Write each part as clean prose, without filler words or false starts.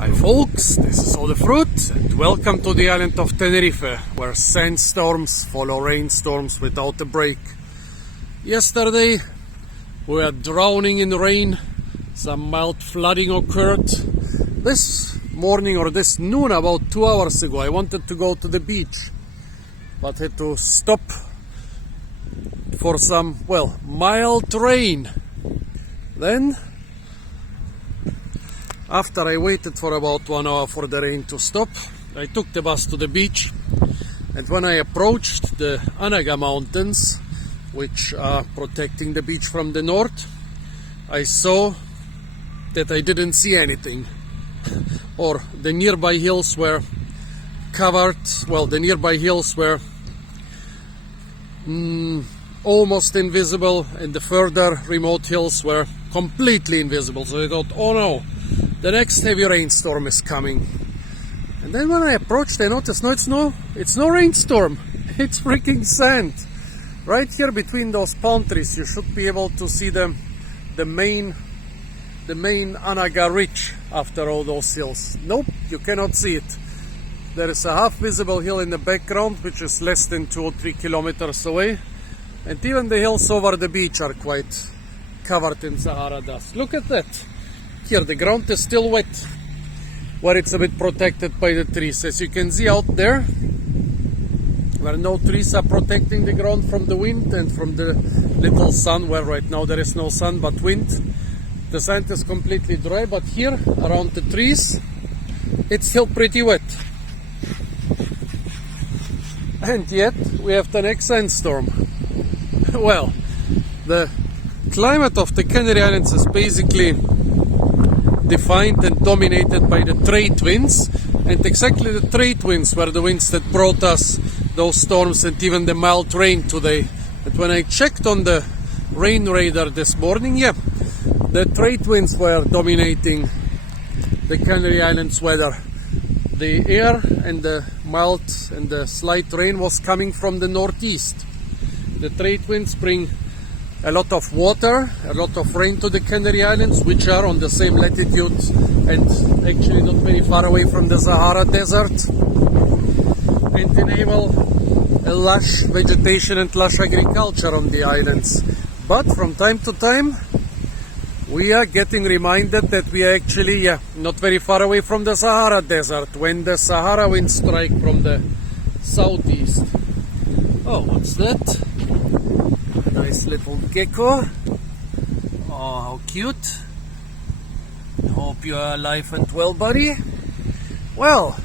Hi folks, this is All the Fruit and welcome to the island of Tenerife, where sandstorms follow rainstorms without a break. Yesterday we were drowning in rain, some mild flooding occurred. This morning or this noon, about 2 hours ago, I wanted to go to the beach, but had to stop for some, mild rain. Then after I waited for about 1 hour for the rain to stop, I took the bus to the beach, and when I approached the Anaga mountains, which are protecting the beach from the north, I saw that I didn't see anything, or the nearby hills were covered, the nearby hills were almost invisible, and the further remote hills were completely invisible. So I thought, oh no, the next heavy rainstorm is coming. And then when I approached, I noticed, it's no rainstorm. It's freaking sand. Right here between those palm trees, you should be able to see the main Anaga Ridge after all those hills. Nope, you cannot see it. There is a half visible hill in the background, which is less than 2 or 3 kilometers away. And even the hills over the beach are quite covered in Sahara dust. Look at that. Here the ground is still wet, where it's a bit protected by the trees. As you can see out there, where no trees are protecting the ground from the wind and from the little sun, where right now there is no sun but wind, the sand is completely dry. But here around the trees, it's still pretty wet. And yet we have the next sandstorm. Well, the climate of the Canary Islands is basically defined and dominated by the trade winds, and exactly the trade winds were the winds that brought us those storms and even the mild rain today. But when I checked on the rain radar this morning, the trade winds were dominating the Canary Islands weather. The air and the mild and the slight rain was coming from the northeast. The trade winds bring a lot of water, a lot of rain to the Canary Islands, which are on the same latitude and actually not very far away from the Sahara Desert, and enable a lush vegetation and lush agriculture on the islands. But from time to time we are getting reminded that we are actually not very far away from the Sahara Desert, when the Sahara winds strike from the southeast. Oh, what's that? Nice little gecko. Oh, how cute. Hope you are alive and well, buddy. Well,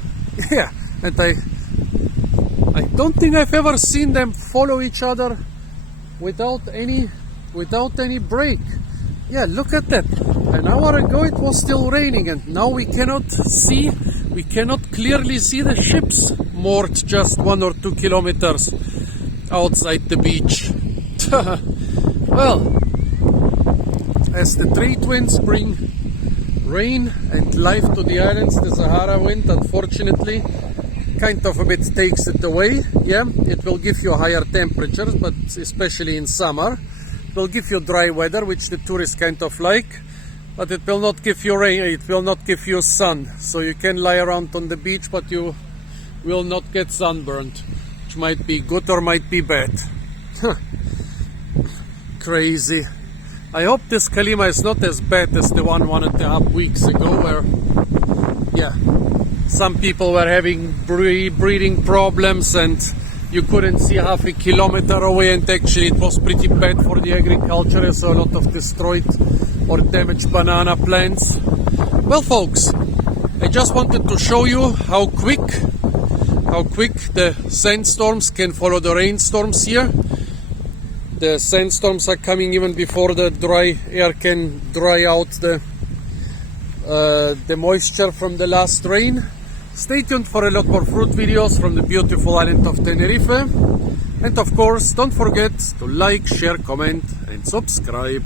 and I don't think I've ever seen them follow each other without any break. Look at that. An hour ago it was still raining, and now we cannot clearly see the ships moored just 1 or 2 kilometers outside the beach. Well, as the trade winds bring rain and life to the islands, the Sahara wind unfortunately kind of a bit takes it away. It will give you higher temperatures, but especially in summer. It will give you dry weather, which the tourists kind of like, but it will not give you rain, it will not give you sun. So you can lie around on the beach, but you will not get sunburned, which might be good or might be bad. Crazy. I hope this Kalima is not as bad as the 1.5 weeks ago, where some people were having breathing problems and you couldn't see half a kilometer away, and actually it was pretty bad for the agriculture. So a lot of destroyed or damaged banana plants. Well folks, I just wanted to show you how quick the sandstorms can follow the rainstorms here. The sandstorms are coming even before the dry air can dry out the moisture from the last rain. Stay tuned for a lot more fruit videos from the beautiful island of Tenerife. And of course, don't forget to like, share, comment and subscribe.